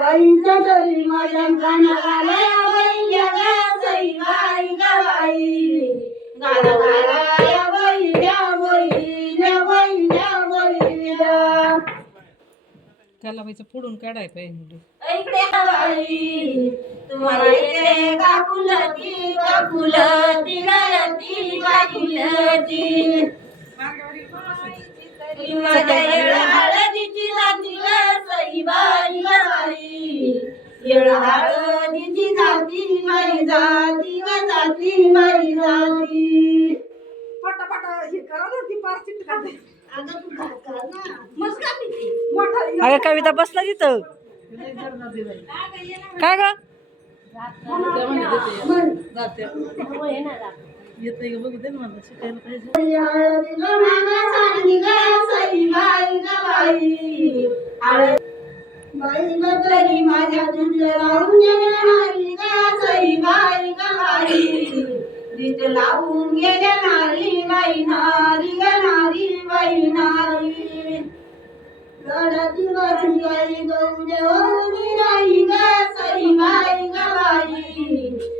ग बाई बाईंच्या तरी ग बाई. बाईल्या त्याला फोडून काढाय पाहिजे. ऐकते का बाई? तुम्हाला इथे काकुलती काकुलती गळती काकुलती माझ्या जाती ग सईबाई ग बाई येळ हळदीची जाती जाती जाती जाती पटापटा हे करा ना ती. अगं तू घात कर ना मग का पिते मोठा अगं कविता बसला तिथं काय ग हळदीला मागा सांगी ग सईबाई माझ्या ग लावून गेल्या नारी बाई नारी ग नारी बाई नारी गडाची बाई गाई गौऱ्यावर ग सईबाई ग बाई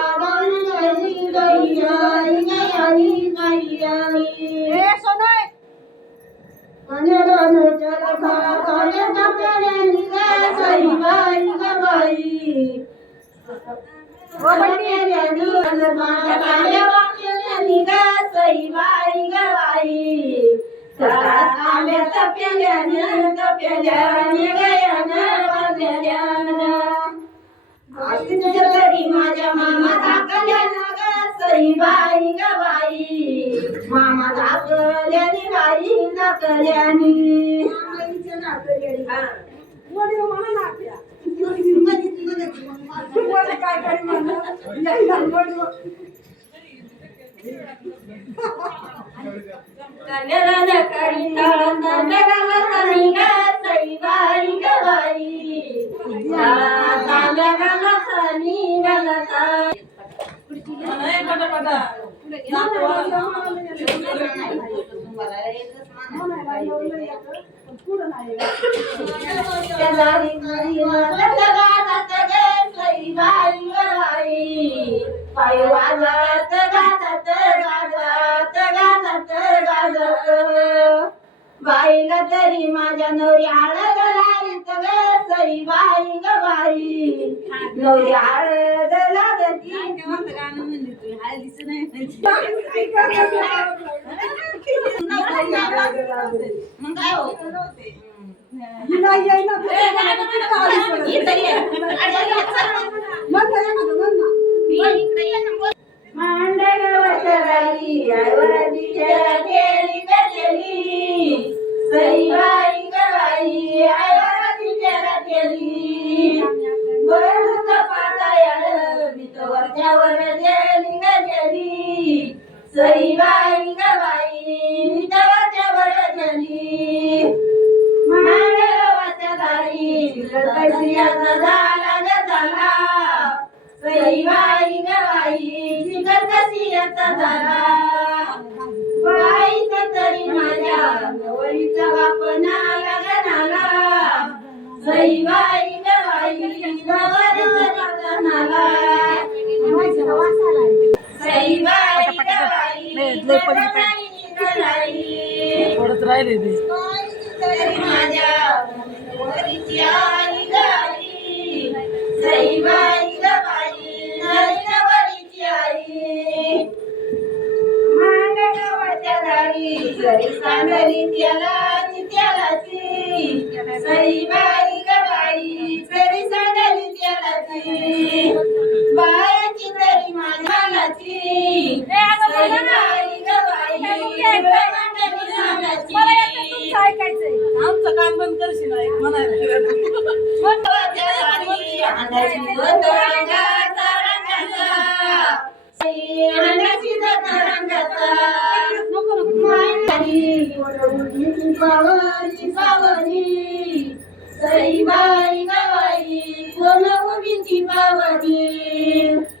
ग सईबाई ग बाई. मामा दाखल्याने बाई दाखल्याने वडील मला वडील काय करी म्हणलं? यायला वडील. कल्याण करिता तांब्याला सणी ग सईबाई ग बाई पुढं नाही शेजारी घरी वाजत गाजत गाजत गाजत गाजत बाईला तरी माझ्या नवरी हळद लागत ग सईबाई ग बाई. नवरी हळद मग काय होतं हिला येईना केली ग केली सईबाई ग बाई केली बळूक पातायाळ वरच्यावर गेली ग गेली सईबाई ग बाई वरच्यावर दारी कसियाचा झाला ग झाला सईबाई कसियाचा झाला आई मांडगावाच्या दारी बाई सांगली त्यालाची ग सांगली त्यालाची. आमचं काम बंद करशील म्हणायला.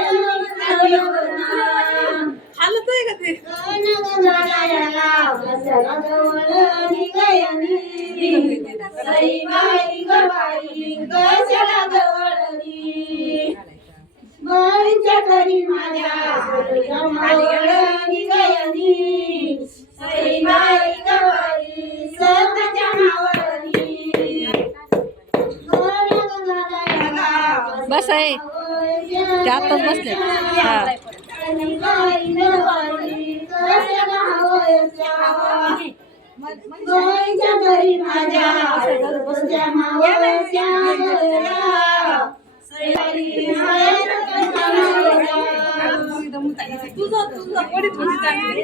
गवाई सताच्या मावळणी बस आहे. ते आत्ताच बसले. हा. बाईच्या घरी माझ्या मायेच्या मावळ्या तुझं तुझं पडीत होती चांगली.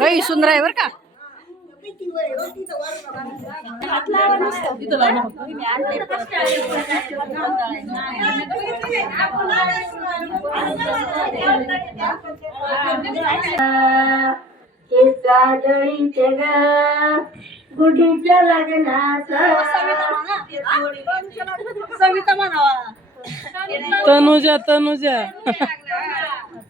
बाई सुंदर आहे बर का इथं लावलं फक्त. सादळीचे ग गुढीच्या लग्नाचा सविता म्हणावा तनुजा तनुजा सवर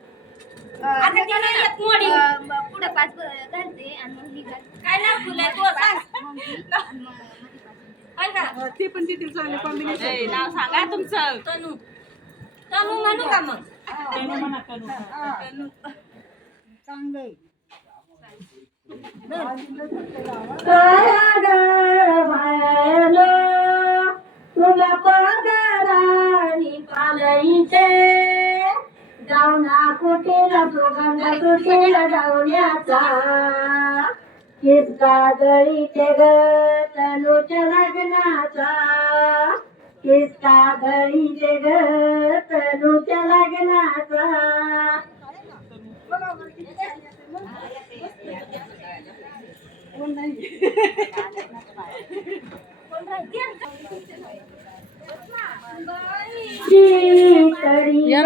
गुढीच्या लग्नाचा पुढे पाच घालते आणि मग ही घालते. काय नाव तुला? तू सांग. हाय का? ते पण तिथे चांगले कॉम्बिनेशन नाव सांगा तुमचं. तनू. तनू म्हणू का मग? काया ग मायालो? केला तो सुगंध कुठेला जाऊण्याचा किसका गळीचे ग तनूच्या लग्नाचा किसका गळीचे ग तनूच्या लग्नाचा शीतळी या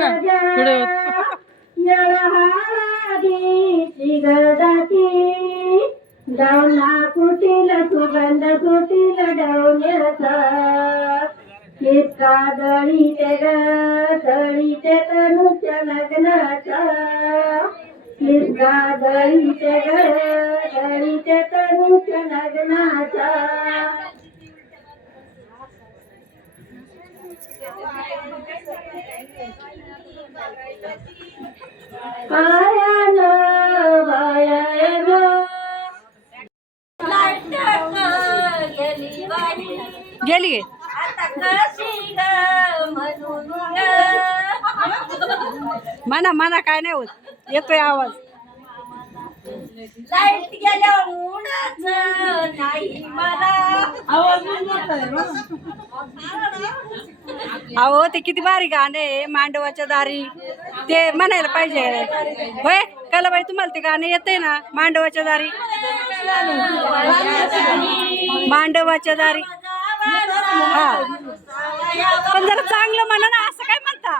ना, गदाती डावना कुटील सुगंध कुटील डवण्याचा इतका दळीचे ग दळीचे तनुच्या लग्नाचा इतका दळीचे ग दळीचे तनुच्या लग्नाचा Thank हो, you. गेली. बाई गेली गे आता कशी ग म्हणून म्हणा म्हणा काय नाही होत. येतोय आवाज. लाइट गेल्यावर उडाच नाही मला. अहो ते किती भारी गाणं आहे, मांडवाच्या दारी. ते म्हणायला पाहिजे. होय कलाबाई तुम्हाला ते गाणं येते ना मांडवाच्या दारी? मांडवाच्या दारी. हा. पण जरा चांगलं म्हणा ना असं काय म्हणता?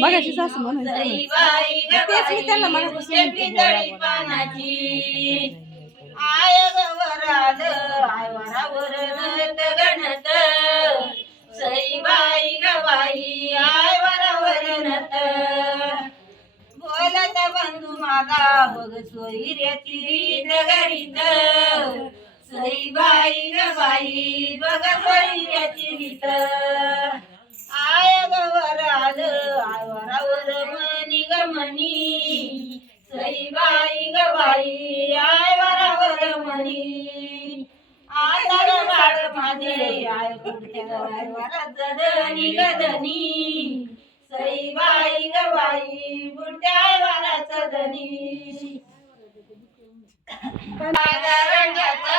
मगाशी सासू म्हणायचं तेच मी त्यांना आय गवराल आय वरावर बंधू माझा बघ सोयऱ्याची रीत सईबाई सई बाई गवाई बघ सोयऱ्याची रीत आय गवराल आय वरावर मनी गमनी. सई बाई आय वरावर मनी आय वाड माझे आय कुठे वरात जदनी ग धनी बाई गवाई बुडत्या वाराच धनी. रंगाचा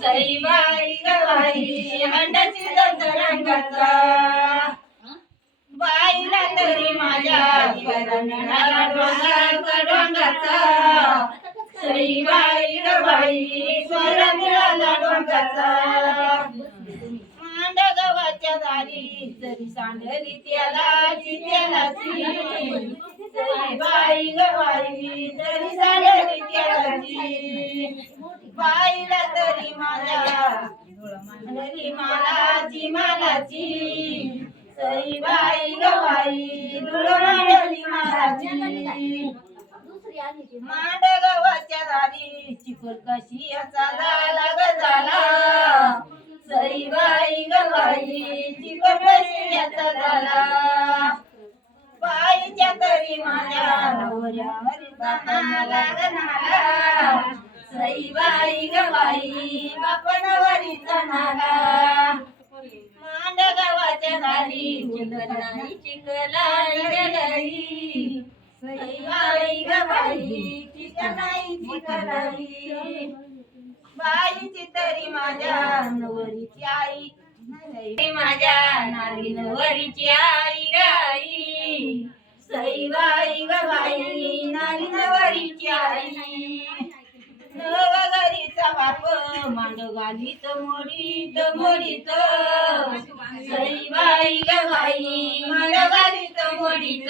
सई बाई गवाई हंडाची दंत रंगाचा बाईला तरी माझ्या करणारा डोंगाचा डोंगाचा सई बाई ग बाई स्वर मिळाला डोंगाचा मांड गव्हाच्या दारी तरी त्याला बाई तरी बाईला तरी तरी मालाची मालाची सई बाई धुळ मांडली मालाची मांड गव्हाच्या दारी चिकल कशी याचा झाला ग झाला सईबाई झाला बाईच्या तरी माझ्या नवऱ्यावर नाला सई बाई मांड गावाच्या दारी चिकलाई चिकलाई गलाई चिकलाई चिकलाई बाईची तरी माझ्या नवरीची आई. माझ्या नारी नवरीची आई गाई सई बाई ग बाई नारी नवरीची आई. नवघरीचा बाप मांड घालीत मोडीत मोडीत. सई बाई ग बाई मांड गाडीत मोडीत.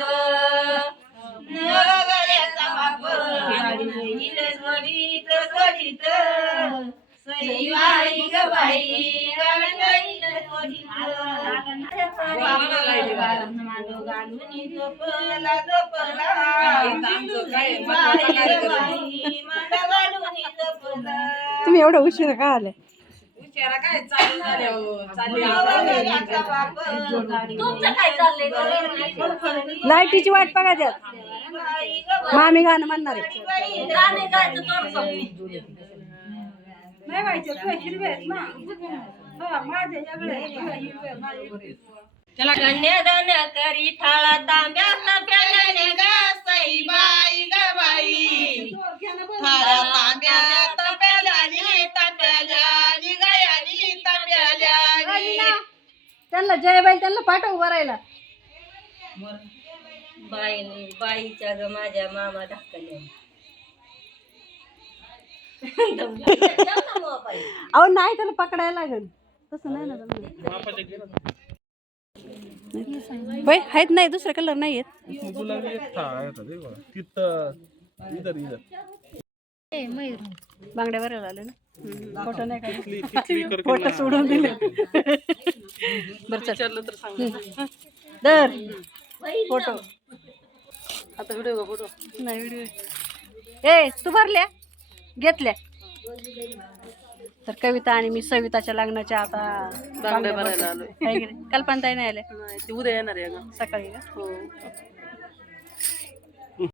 नगऱ्याचा बाप गाडीत मोडीत सोडीत सई बाई ग बाई गाडीत सोडीत मांडो घालून झोपला झोपला सई बाई ग बाई मांडो घालून झोपला तुम्ही एवढं उशीर का आले? तुमचं काय चाललंय गं? लाईटीची वाट बघा त्यात. मामी गाणं म्हणणार आहे. गाणे गायचं तोंड संपलं. नाही व्हायचे तुझ्या हिरवे आहेत ना. हा माझे वेगळे आहेत, तुझ्या हिरवे आहेत, माझे हिरवे आहेत. कन्यादान करी थाळा तांब्यात त्यांना जयबाई त्यांना पाठव भरायला बाई बाईच्या ग माझ्या मामा धाकल्या अहो नाही त्याला पकडायला लागेल. तसं नाही ना. होय आहेत नाही दुसरे कलर नाही आहेत. गुलाबी एक था आहे होता ते बघा. तिथं इधर इधर बांगड्या भरायला आले ना? फोटो नाही करके फोटो सोडून दिले. बरं. दर. फोटो. आता व्हिडिओ फोटो. नाही व्हिडिओ ए तू भरल्या? घेतल्या. तर कविता आणि मी सविताच्या लग्नाच्या आता बांगड्या भरायला आलो कल्पना नाही? आल्या. ती उद्या येणार आहे का सकाळी का? हो.